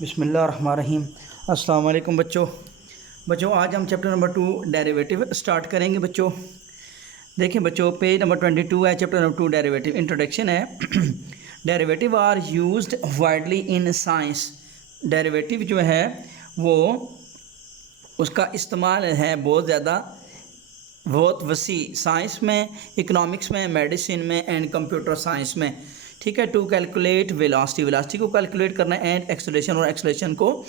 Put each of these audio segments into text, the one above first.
बिस्मिल्लाहिर्रहमानिर्रहीम। अस्सलाम वालेकुम बच्चों आज हम चैप्टर नंबर 2 डेरिवेटिव स्टार्ट करेंगे। देखिए बच्चों, पेज नंबर 22 है, चैप्टर नंबर 2 डेरिवेटिव। इंट्रोडक्शन है। Derivative are used widely in science. Derivative जो है वो उसका इस्तेमाल है बहुत वसी साइंस में, इकोनॉमिक्स में, मेडिसिन में एंड कंप्यूटर साइंस में। ठीक है। टू कैलकुलेट वेलोसिटी को कैलकुलेट करना एंड एक्सेलरेशन को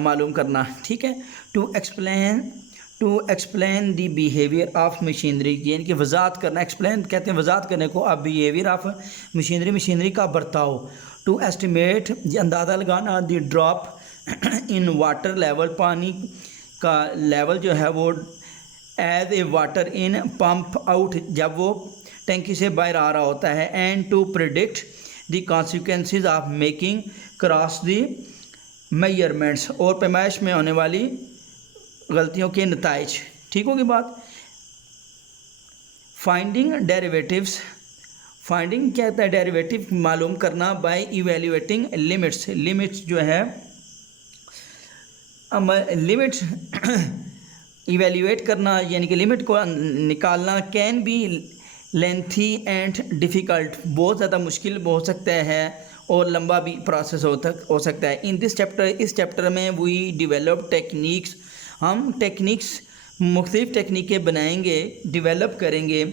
मालूम करना। ठीक है। To explain the behaviour of machinery, यानी कि वजाहत करना। एक्सप्लेन कहते हैं वजाहत करने को। अब बिहेवियर ऑफ मशीनरी का बर्ताव। टू एस्टिमेट, अंदाज़ा लगाना। The drop in water level, पानी का लेवल जो है वो as a water in pump out, जब वो टैंकी से बाहर आ रहा होता है। And to predict the consequences of making cross the measurements, और पैमाइश में होने वाली गलतियों के नताइज। ठीक होगी बात। फाइंडिंग डेरिवेटिव्स, फाइंडिंग क्या होता है? डेरिवेटिव मालूम करना बाय इवेल्युएटिंग लिमिट्स जो है लिमिट्स इवेल्युएट करना, यानी कि लिमिट को निकालना। Can be lengthy and difficult, बहुत ज़्यादा मुश्किल हो सकता है और लंबा भी प्रोसेस हो सकता है। इन दिस चैप्टर, इस चैप्टर में वी डिवेलप टेक्निक्स, हम टेक्निक्स मुख्तलिफ टेक्निकें बनाएंगे, डिवेलप करेंगे।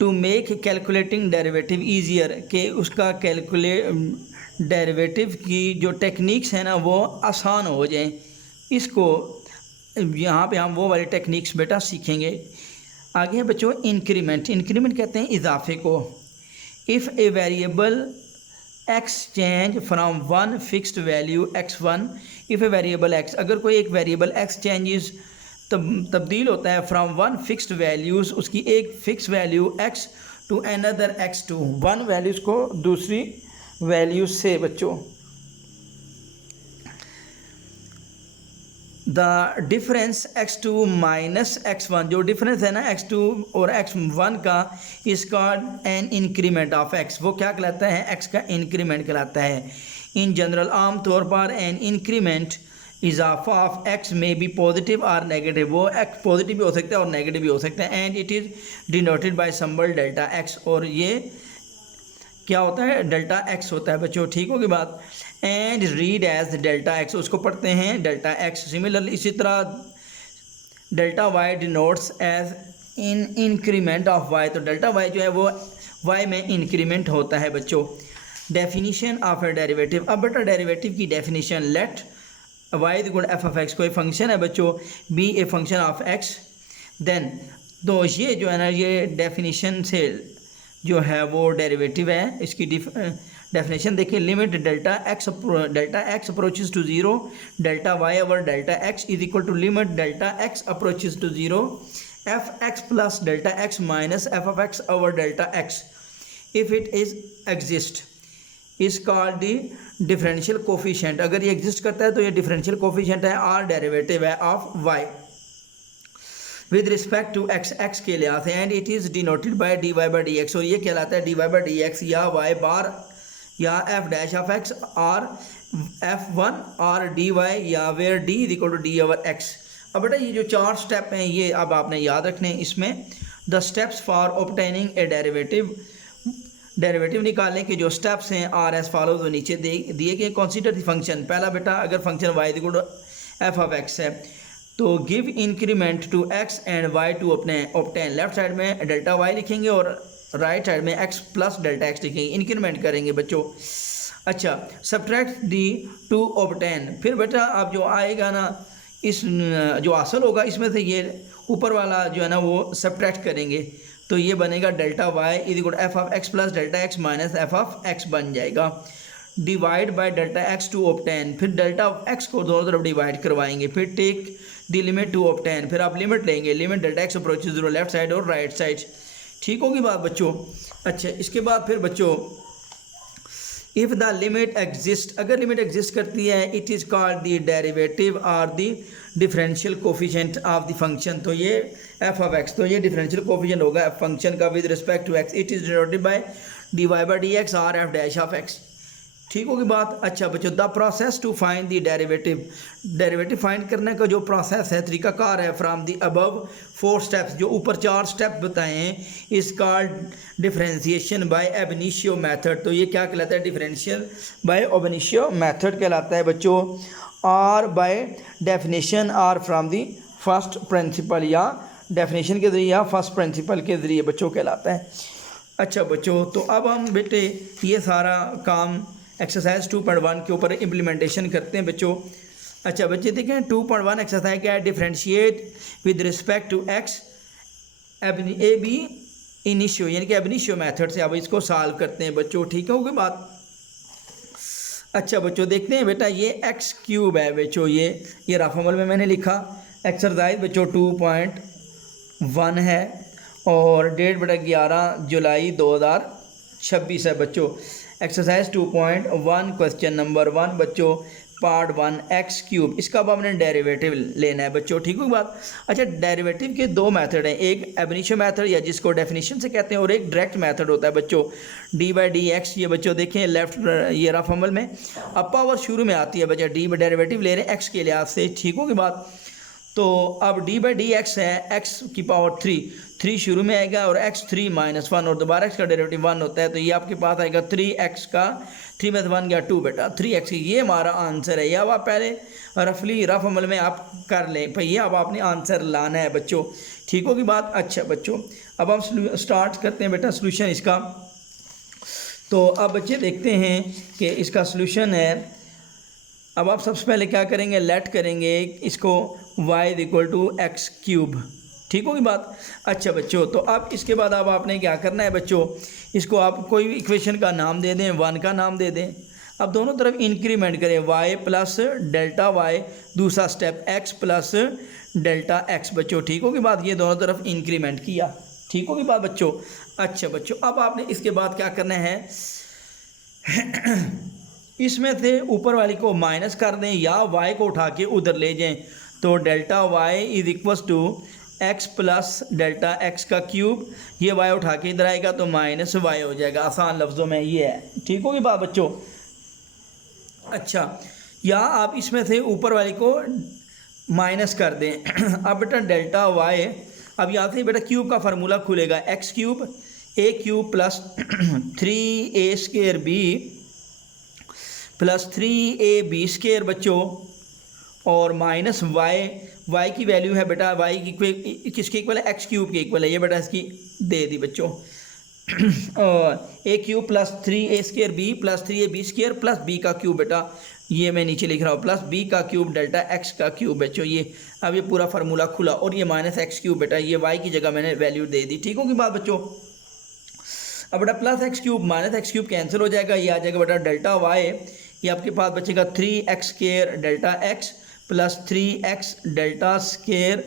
To make calculating derivative easier, के उसका डेरिवेटिव की जो टेक्निक्स हैं ना वो आसान हो जाएं। इसको यहाँ पे हम वो वाली टेक्निक्स बेटा सीखेंगे। आगे है बच्चों इंक्रीमेंट कहते हैं इजाफे को। If a variable x change from one fixed value x1, if a variable x, अगर कोई एक वेरिएबल एक्स चेंजेस तब्दील होता है फ्राम वन फिक्स्ड वैल्यूज़, उसकी एक fix value x to another x2, one values को दूसरी वैल्यू से बच्चों। The difference x2 minus x1, जो डिफरेंस है ना x2 और x1 का, इसका एन इंक्रीमेंट ऑफ x, वो क्या कहलाता है? x का इंक्रीमेंट कहलाता है। इन जनरल आम तौर पर एन इंक्रीमेंट इजाफा ऑफ x में भी पॉजिटिव और नेगेटिव, वो x पॉजिटिव भी हो सकता है और नेगेटिव भी हो सकता है। And it is denoted bye symbol delta x, और ये क्या होता है? डेल्टा x होता है बच्चों। ठीक होगी बात। And read as delta x, उसको पढ़ते हैं डेल्टा x। सिमिलरली इसी तरह delta y denotes as increment of y, तो डेल्टा y जो है वो y में इंक्रीमेंट होता है बच्चों। डेफिनीशन ऑफ ए डेरिवेटिव, अब बेटा डेरिवेटिव की definition. Let y equal f of x, कोई फंक्शन है बच्चों, be a function of x, then तो ये जो है ना, ये डेफिनीशन से जो है वो डेरिवेटिव है। इसकी डेफिनेशन देखिए। Limit delta x approaches to zero, delta y over delta x is equal to limit delta x approaches to zero, f x plus delta x minus f of x over delta x if it is exist is called the differential coefficient. अगर ये exist करता है तो ये differential coefficient है और derivative है of y with respect to x के लिहाज से। And it is denoted by dy by d x, और ये कहलाता है dy बाई डी एक्स या y बार या f डैश ऑफ x और f1 और dy या where d is equal to d over x। अब बेटा ये जो चार स्टेप हैं ये अब आपने याद रखने हैं। इसमें the steps for obtaining A derivative निकालने के जो स्टेप्स हैं आर एस फॉलो, तो नीचे दिए गए। कंसीडर द फंक्शन, पहला बेटा अगर function y is equal to f of x है तो give increment to x and y to obtain. Left side में डेल्टा y लिखेंगे और राइट साइड में x प्लस डेल्टा x लिखेंगे, इंक्रीमेंट करेंगे बच्चों। अच्छा, सब्ट्रैक्ट दी टू ऑब्टेन, फिर बेटा अब जो आएगा ना, इस जो हासिल होगा इसमें से ये ऊपर वाला जो है ना वो सब्ट्रैक्ट करेंगे, तो ये बनेगा delta y is equal to f of x plus delta x minus f of x बन जाएगा। Divide by delta x to obtain, फिर डेल्टा x को दोनों तरफ डिवाइड करवाएंगे। फिर take the limit to obtain, फिर आप लिमिट लेंगे, limit delta x approaches zero, left side और राइट साइड। ठीक होगी बात बच्चों। अच्छा, इसके बाद फिर बच्चों इफ़ द लिमिट एग्जिस्ट, अगर लिमिट एग्जिस्ट करती है, it is called the derivative और the differential coefficient of the function. तो ये एफ ऑफ एक्स, तो ये डिफरेंशियल कोफिशिएंट होगा फंक्शन का with respect to x. It is denoted by dy by d x और एफ डैश ऑफ एक्स। ठीक होगी बात। अच्छा बच्चों, the process to find the derivative find करने का जो प्रोसेस है, तरीकाकार है, फ्राम द अबव 4 स्टेप्स, जो ऊपर 4 स्टेप बताए हैं, इस called differentiation by ab initio method. तो ये क्या कहलाता है? Differential by ab initio method कहलाता है बच्चों। और बाय डेफिनेशन और फ्राम द फर्स्ट प्रिंसिपल, या डेफिनेशन के ज़रिए या फर्स्ट प्रिंसिपल के ज़रिए बच्चों कहलाता है। अच्छा बच्चों, तो अब हम बेटे ये सारा काम एक्सरसाइज 2.1 के ऊपर इम्प्लीमेंटेशन करते हैं बच्चों। अच्छा बच्चे देखें 2.1 एक्सरसाइज क्या है? Differentiate with respect to x ab initio, यानी कि एब इनिशियो मेथड से अब इसको सॉल्व करते हैं बच्चों। ठीक होगी बात। अच्छा बच्चों, देखते हैं बेटा, ये एक्स क्यूब है बच्चों, ये रफ अमल में मैंने लिखा। एक्सरसाइज बच्चों 2.1 है और डेट बेटा 11 जुलाई 2026 है बच्चों। एक्सरसाइज 2.1 क्वेश्चन नंबर 1 बच्चों, पार्ट 1 एक्स क्यूब। इसका अब हमने डेरिवेटिव लेना है बच्चों। ठीक है बात। अच्छा, डेरिवेटिव के 2 मेथड हैं, एक एब इनिशियो मेथड या जिसको डेफिनेशन से कहते हैं, और एक डायरेक्ट मेथड होता है बच्चों, डी बाई डी एक्स। ये बच्चों देखें लेफ्ट, ये रफ अमल में अब पावर शुरू में आती है बच्चा, डी डेरिवेटिव ले रहे हैं एक्स के लिहाज से। ठीक होगी बात। तो अब डी बाई डी एक्स है, एक्स की पावर 3 शुरू में आएगा और एक्स 3 - 1 और दोबारा एक्स का डेरिवेटिव 1 होता है, तो ये आपके पास आएगा 3x का 3 में 1 गया 2 बेटा 3x। ये हमारा आंसर है। ये अब आप पहले रफ अमल में आप कर लें भैया, अब आपने आंसर लाना है बच्चों। ठीक होगी बात। अच्छा बच्चों, अब हम स्टार्ट करते हैं बेटा सोल्यूशन इसका। तो अब बच्चे देखते हैं कि इसका सोल्यूशन है। अब आप सबसे पहले क्या करेंगे? लेट करेंगे इसको y = एक्स क्यूब। ठीक होगी बात। अच्छा बच्चों, तो अब इसके बाद अब आपने क्या करना है बच्चों, इसको आप कोई इक्वेशन का नाम दे दें, 1 का नाम दे दें। अब दोनों तरफ इंक्रीमेंट करें, y प्लस डेल्टा y, दूसरा step x plus delta x बच्चों। ठीक होगी बात। ये दोनों तरफ इंक्रीमेंट किया। ठीक होगी बात बच्चों। अच्छा बच्चों, अब आपने इसके बाद क्या करना है इसमें से ऊपर वाली को माइनस कर दें या y को उठा के उधर ले जाएं। तो delta y = x plus delta x का क्यूब, ये y उठा के इधर आएगा तो -y हो जाएगा। आसान लफ्ज़ों में ये है। ठीक होगी बात बच्चों। अच्छा, या आप इसमें से ऊपर वाली को माइनस कर दें। अब बेटा डेल्टा y, अब यहाँ से बेटा क्यूब का फार्मूला खुलेगा, x cube a cube plus 3a² b plus 3ab² बच्चों, और माइनस y की वैल्यू है बेटा, y की किसके इक्वल है? एक्स क्यूब के इक्वल है। ये बेटा इसकी दे दी बच्चों। और a cube plus 3a² b plus 3ab² plus b का क्यूब बेटा, ये मैं नीचे लिख रहा हूँ, प्लस b का क्यूब डेल्टा x का क्यूब बच्चों। ये अब ये पूरा फार्मूला खुला, और ये -x³ बेटा, ये y की जगह मैंने वैल्यू दे दी। ठीक होगी बात बच्चों। अब बेटा प्लस x³ -x³ कैंसिल हो जाएगा, ये आ जाएगा बेटा डेल्टा y, ये आपके पास बचेगा 3x² delta x plus 3x delta square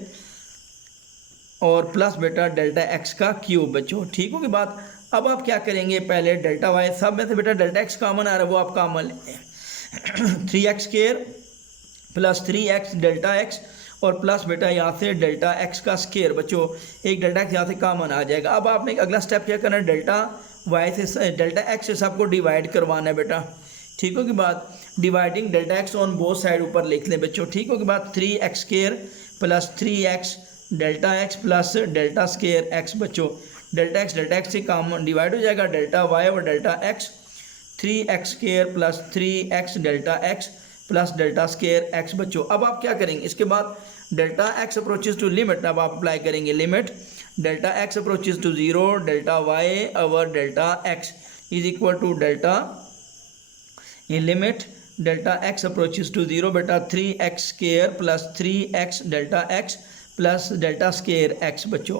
और प्लस बेटा डेल्टा x का क्यूब बच्चों। ठीक होगी बात। अब आप क्या करेंगे, पहले डेल्टा y, सब में से बेटा डेल्टा x कॉमन आ रहा है, वो आप कॉमन लें। 3x² plus 3x delta x और प्लस बेटा यहाँ से डेल्टा x का स्क्वायर बच्चों, एक डेल्टा x यहाँ से कॉमन आ जाएगा। अब आपने अगला स्टेप क्या करना है, डेल्टा y से डेल्टा x से सबको डिवाइड करवाना है बेटा। ठीक होगी बात। Dividing delta x on both side ऊपर लिख लें बच्चों। ठीक होगी बात। 3x² plus 3x delta x plus delta square x बच्चों, डेल्टा x से कॉमन डिवाइड हो जाएगा, डेल्टा y और delta x, 3x² plus 3x delta x plus delta square x बच्चों। अब आप क्या करेंगे, इसके बाद delta x approaches to limit, अब आप अप्लाई करेंगे limit delta x approaches to 0, delta y over delta x = delta, ये limit delta x approaches to 0 बेटा 3x² plus 3x delta x plus delta square x बच्चों।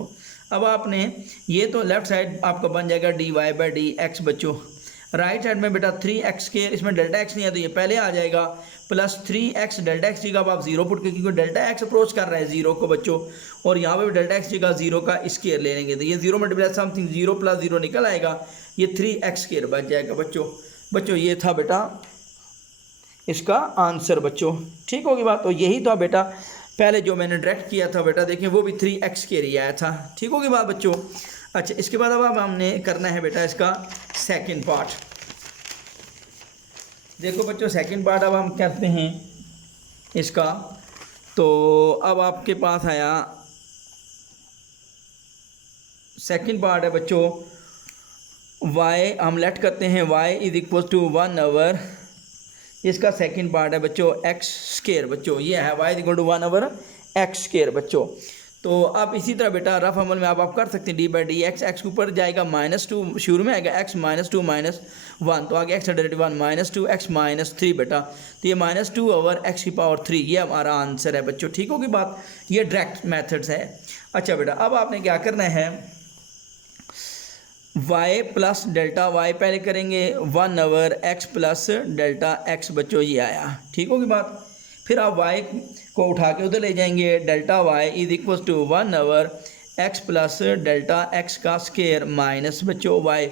अब आपने ये तो लेफ्ट साइड आपका बन जाएगा dy/dx बच्चों। राइट साइड में बेटा 3x², इसमें डेल्टा x नहीं है तो ये पहले आ जाएगा, प्लस 3x डेल्टा x जगह आप 0 पुट के, क्योंकि डेल्टा x अप्रोच कर रहा है 0 को बच्चों, और यहाँ पे डेल्टा x जगह 0 का स्क्वायर ले लेंगे, तो ये 0 मल्टीप्लाई समथिंग 0 प्लस 0 निकल आएगा, ये 3x² बच जाएगा बच्चों। ये था बेटा इसका आंसर बच्चों। ठीक होगी बात। तो यही था बेटा पहले जो मैंने डायरेक्ट किया था बेटा, देखें वो भी 3x² ही आया था। ठीक होगी बात बच्चों। अच्छा, इसके बाद अब हमने करना है बेटा इसका सेकंड पार्ट। देखो बच्चों सेकंड पार्ट अब हम करते हैं इसका। तो अब आपके पास आया सेकंड पार्ट है बच्चों, y हम लेट करते हैं y इज इक्वल टू 1/, इसका सेकंड पार्ट है बच्चों एक्स स्केयर बच्चों, ये है y is equal to 1/, x square बच्चों। तो अब इसी तरह बेटा रफ अमल में आप कर सकते हैं D by d x, x के ऊपर जाएगा -2, शुरू में आएगा x -2 -1, तो आगे एक्स डेरिवेटिव 1 -2 x -3 बेटा, तो ये -2/x⁻3 ये हमारा आंसर है बच्चों। ठीक होगी बात, ये डायरेक्ट मेथड्स है। अच्छा बेटा अब आपने क्या करना है, y प्लस डेल्टा वाई पहले करेंगे 1/x प्लस डेल्टा x बच्चों, ये आया। ठीक होगी बात, फिर आप y को उठा के उधर ले जाएंगे, delta y is equal to 1/x plus delta x का स्केयर माइनस बच्चों y,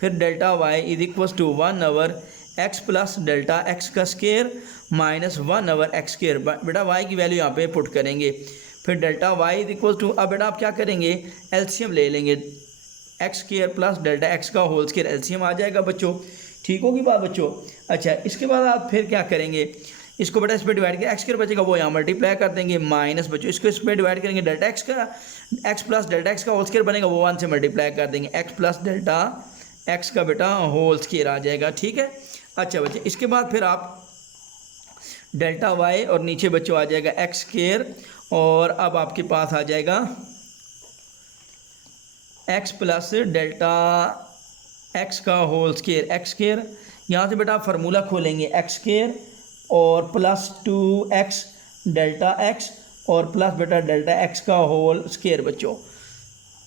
फिर delta y is equal to 1/x plus delta x का स्केयर माइनस 1/x स्केयर, बेटा y की वैल्यू यहाँ पे पुट करेंगे, फिर delta y is equal to, अब बेटा आप क्या करेंगे एलसीएम ले लेंगे, x square plus delta x का होल स्केयर एलसीएम आ जाएगा बच्चों। ठीक होगी बात बच्चों। अच्छा इसके बाद आप फिर क्या करेंगे, इसको बेटा इस पर डिवाइड करें, एक्स स्केयर बचेगा वो यहाँ मल्टीप्लाई कर देंगे, माइनस बच्चों इसको इस पर डिवाइड करेंगे, डेल्टा एक्स का एक्स प्लस डेल्टा एक्स का होल स्केयर बनेगा वो 1 से मल्टीप्लाई कर देंगे, एक्स प्लस डेल्टा एक्स का बेटा होल स्केयर आ जाएगा। ठीक है। अच्छा बच्चे इसके बाद फिर आप डेल्टा वाई और नीचे बच्चों आ जाएगा एक्स स्केयर, और अब आपके पास आ जाएगा एक्स प्लस डेल्टा एक्स का होल स्केयर, एक्स स्केयर, यहाँ से बेटा आप फार्मूला खोलेंगे एक्स स्केयर और प्लस 2x डेल्टा एक्स और प्लस बेटा डेल्टा एक्स का होल स्केयर बच्चों,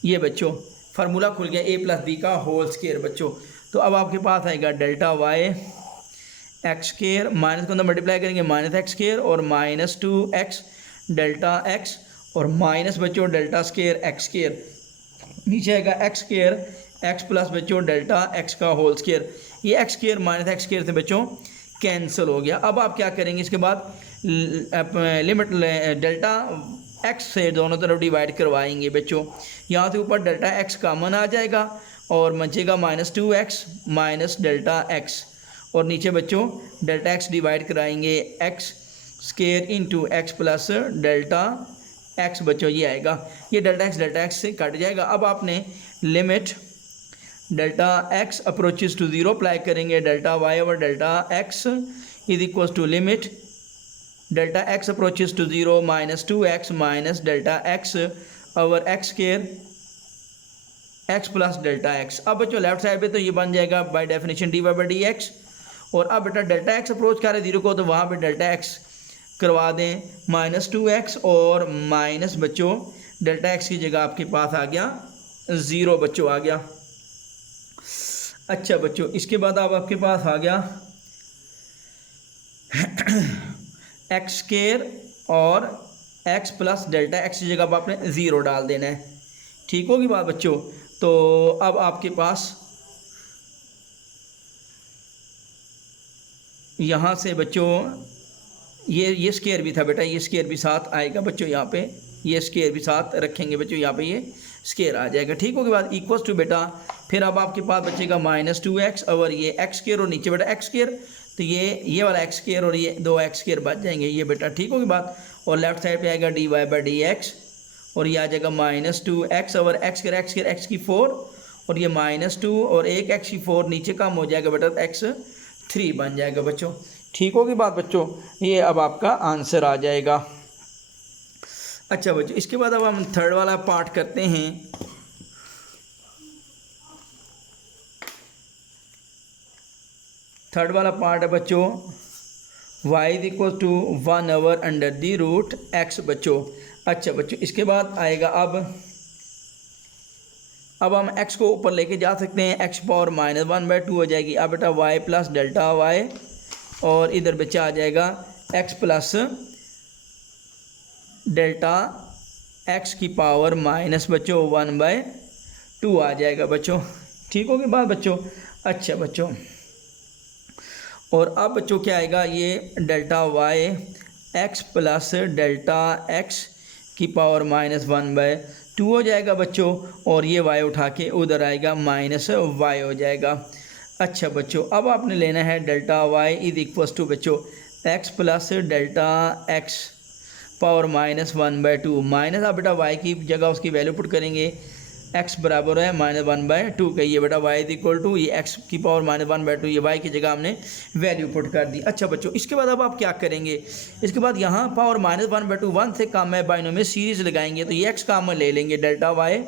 ये बच्चों फार्मूला खुल गया a प्लस बी का होल स्केयर बच्चों। तो अब आपके पास आएगा delta y x square, minus को अंदर मल्टीप्लाई करेंगे माइनस एक्स स्केयर और -2x डेल्टा एक्स और माइनस बच्चों डेल्टा स्केयर एक्स स्केयर, नीचे आएगा एक्स स्केयर एक्स प्लस बच्चों डेल्टा एक्स का होल स्केयर, ये x square minus x square से बच्चों कैंसिल हो गया। अब आप क्या करेंगे इसके बाद लिमिट डेल्टा एक्स से दोनों तरफ डिवाइड करवाएंगे बच्चों, यहाँ से ऊपर डेल्टा एक्स कॉमन आ जाएगा और बचेगा -2x माइनस डेल्टा एक्स, और नीचे बच्चों डेल्टा एक्स डिवाइड कराएंगे x square into x plus delta x बच्चों, ये आएगा, ये डेल्टा एक्स से कट जाएगा। अब आपने limit delta x approaches to 0 apply करेंगे, delta y over delta x is equal to limit delta x approaches to 0 -2x minus delta x over x square x plus delta x. अब बच्चों left side पे तो ये बन जाएगा by definition d y by d x, और अब बेटा डेल्टा एक्स अप्रोच करे 0 को तो वहाँ पे डेल्टा एक्स करवा दें -2x और माइनस बच्चों डेल्टा एक्स की जगह आपके पास आ गया 0 बच्चों आ गया। अच्छा बच्चों इसके बाद अब आपके पास आ गया एक्स स्केयर और एक्स प्लस डेल्टा एक्स की जगह अब आपने 0 डाल देना है। ठीक होगी बात बच्चों। तो अब आपके पास यहाँ से बच्चों ये स्केयर भी था बेटा, ये स्केयर भी साथ आएगा बच्चों, यहाँ पे ये स्केयर भी साथ रखेंगे बच्चों, यहाँ पे ये स्केयर आ जाएगा। ठीक होगी बात, इक्वल्स टू बेटा फिर अब आपके पास बचेगा -2x और ये एक्स स्केयर और नीचे बेटा एक्स स्केयर, तो ये वाला एक्स स्केयर और ये 2x स्केयर बच जाएंगे ये बेटा। ठीक होगी बात, और लेफ्ट साइड पे आएगा d y by d x और ये आ जाएगा -2x और एक्स स्केयर एक्स की 4 और ये -2 और एक एक्स की 4 नीचे कम हो जाएगा बेटा, x3 बन जाएगा बच्चों। ठीक होगी बात बच्चों, ये अब आपका आंसर आ जाएगा। अच्छा बच्चों इसके बाद अब हम थर्ड वाला पार्ट करते हैं। थर्ड वाला पार्ट है बच्चों y is equal to 1/√x बच्चों। अच्छा बच्चों इसके बाद आएगा अब हम x को ऊपर लेके जा सकते हैं, x पावर -1/2 हो जाएगी। अब बेटा y प्लस डेल्टा y और इधर बच्चा आ जाएगा x प्लस डेल्टा x की पावर माइनस बच्चों 1/2 आ जाएगा बच्चों। ठीक होगी बात बच्चों। अच्छा बच्चों और अब बच्चों क्या आएगा, ये delta y x plus delta x की पावर -1/2 हो जाएगा बच्चों, और ये y उठा के उधर आएगा -y हो जाएगा। अच्छा बच्चों, अब आपने लेना है delta y is equal to बच्चों x plus delta x power -1/2 minus, आप बेटा वाई की जगह उसकी वैल्यू पुट करेंगे, एक्स बराबर है -1/2 का, ये बेटा वाई इज इक्वल टू ये एक्स की पावर -1/2, ये वाई की जगह हमने वैल्यू पुट कर दी। अच्छा बच्चों, इसके बाद अब आप क्या करेंगे, इसके बाद यहाँ पावर -1/2 1 से कम है, बाइनों में सीरीज लगाएंगे तो ये एक्स कॉमन ले लेंगे, डेल्टा वाई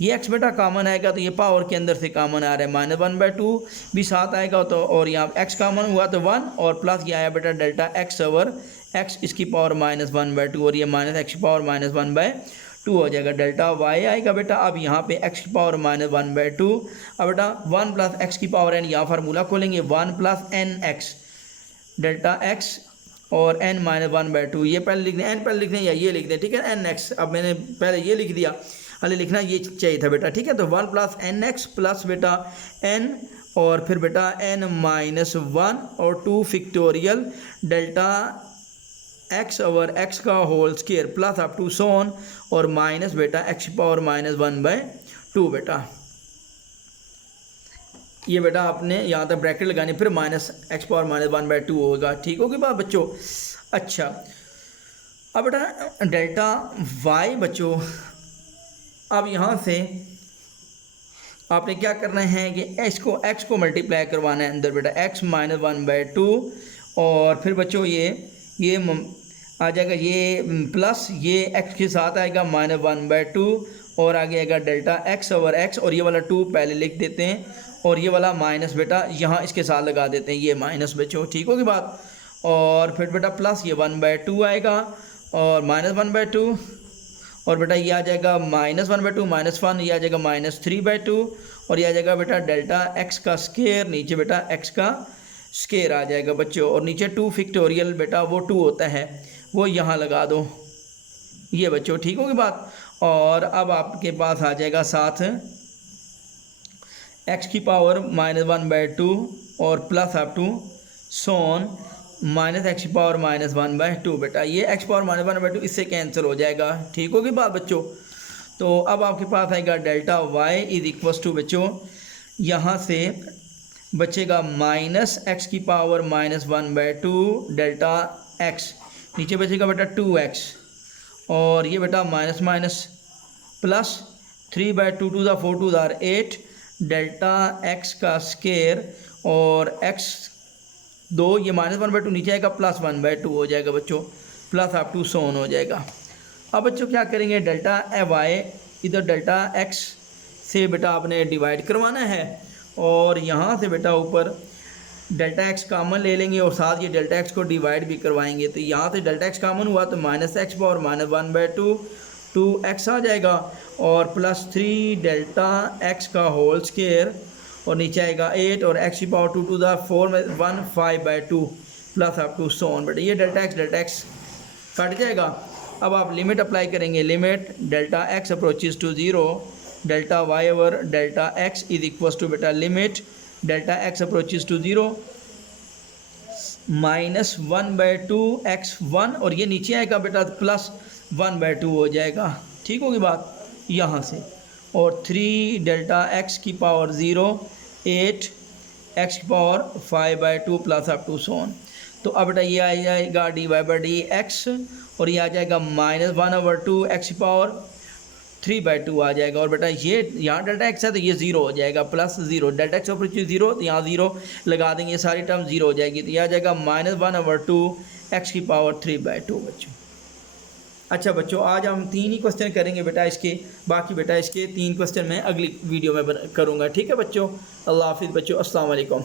ये एक्स बेटा कॉमन आएगा तो ये पावर के अंदर से कॉमन आ रहा है, -1/2 भी साथ आएगा तो, और यहाँ एक्स कॉमन हुआ तो 1 और प्लस ये आया बेटा डेल्टा एक्स ओवर एक्स इसकी पावर -1/2 और ये माइनस एक्स की पावर -1/2 हो जाएगा, डेल्टा वाई आएगा बेटा। अब यहाँ पे एक्स की पावर -1/2, अब बेटा 1 प्लस एक्स की पावर एन, यहाँ फार्मूला खोलेंगे 1 plus n x delta x और n -1/2, ये पहले लिख दें, n पहले लिख दें या ये लिख दें, ठीक है, एन एक्स, अब मैंने पहले ये लिख दिया, अरे लिखना ये चाहिए था बेटा, ठीक है। तो 1 प्लस एन एक्स प्लस बेटा n और फिर बेटा n-1 और 2 factorial delta x over x का whole square plus up to so on और माइनस बेटा एक्स पावर -1/2 बेटा, ये बेटा आपने यहाँ तक ब्रैकेट लगानी, फिर माइनस एक्स पावर -1/2 होगा, ठीक होगी बात बच्चों। अच्छा अब बेटा डेल्टा वाई बच्चों, अब यहाँ से आपने क्या करना है कि एक्स को मल्टीप्लाई करवाना है अंदर बेटा, एक्स -1/2 और फिर बच्चों ये आ जाएगा, ये प्लस ये एक्स के साथ आएगा -1/2 और आगे आएगा डेल्टा एक्स ओवर एक्स और ये वाला 2 पहले लिख देते हैं और ये वाला माइनस बेटा यहाँ इसके साथ लगा देते हैं, ये माइनस बच्चों, ठीक होगी बात। और फिर बेटा प्लस ये 1/2 आएगा और -1/2 और बेटा ये आ जाएगा -1/2 -1, ये आ जाएगा -3/2 और ये आ जाएगा बेटा डेल्टा एक्स का स्क्वायर, नीचे बेटा एक्स का स्क्वायर आ जाएगा बच्चों, और नीचे 2 फैक्टोरियल बेटा वो 2 होता है वो यहाँ लगा दो, ये बच्चों, ठीक होगी बात। और अब आपके पास आ जाएगा साथ एक्स की पावर -1/2 और प्लस अप टू सोन माइनस एक्स की पावर -1/2 बेटा, ये एक्स पावर -1/2 इससे कैंसिल हो जाएगा, ठीक होगी बात बच्चों। तो अब आपके पास आएगा delta y is equal to बच्चों, यहाँ से बचेगा माइनस एक्स की पावर -1/2 डेल्टा एक्स, नीचे बचेगा बेटा 2x और ये बेटा minus minus plus 3/2 2 4 2 8 delta x का स्क्वायर और x 2 ये -1/2 नीचे आएगा +1/2 हो जाएगा बच्चों, प्लस अप टू सोन हो जाएगा। अब बच्चों क्या करेंगे, डेल्टा वाई इधर डेल्टा एक्स से बेटा आपने डिवाइड करवाना है और यहाँ से बेटा ऊपर डेल्टा एक्स कॉमन ले लेंगे और साथ ये डेल्टा एक्स को डिवाइड भी करवाएंगे। तो यहाँ से डेल्टा एक्स कॉमन हुआ तो माइनस एक्स पावर -1/2 2x आ जाएगा और +3 डेल्टा एक्स का होल स्क्वायर और नीचे आएगा 8 और x की पावर 2 2 4 में 1 5/2 प्लस अप टू सोन बेटा, ये डेल्टा एक्स कट जाएगा। अब आप लिमिट अप्लाई करेंगे, limit delta x approaches to 0 delta y over delta x is equal to बेटा limit delta x approaches to 0 -1/2 x1 और ये नीचे आएगा बेटा +1/2 हो जाएगा, ठीक होगी बात यहाँ से, और 3 डेल्टा एक्स की पावर 0 8 एक्स की पावर 5/2 प्लस अप टू सोन। तो अब बेटा ये आ जाएगा dy/dx और ये आ जाएगा -1/2 एक्स की पावर 3/2 आ जाएगा और बेटा ये यहाँ डेल्टा एक्स है तो ये 0 हो जाएगा +0 डेल्टा एक्स ऊपर 0 तो यहाँ 0 लगा देंगे, सारी टर्म 0 हो जाएगी, तो ये आ जाएगा -1/2 एक्स की पावर 3/2 बच्चों। अच्छा बच्चों, आज हम 3 ही क्वेश्चन करेंगे बेटा इसके, बाकी बेटा इसके 3 क्वेश्चन मैं अगली वीडियो में करूँगा, ठीक है बच्चों। अल्लाह हाफिज़ बच्चों, अस्सलाम वालेकुम।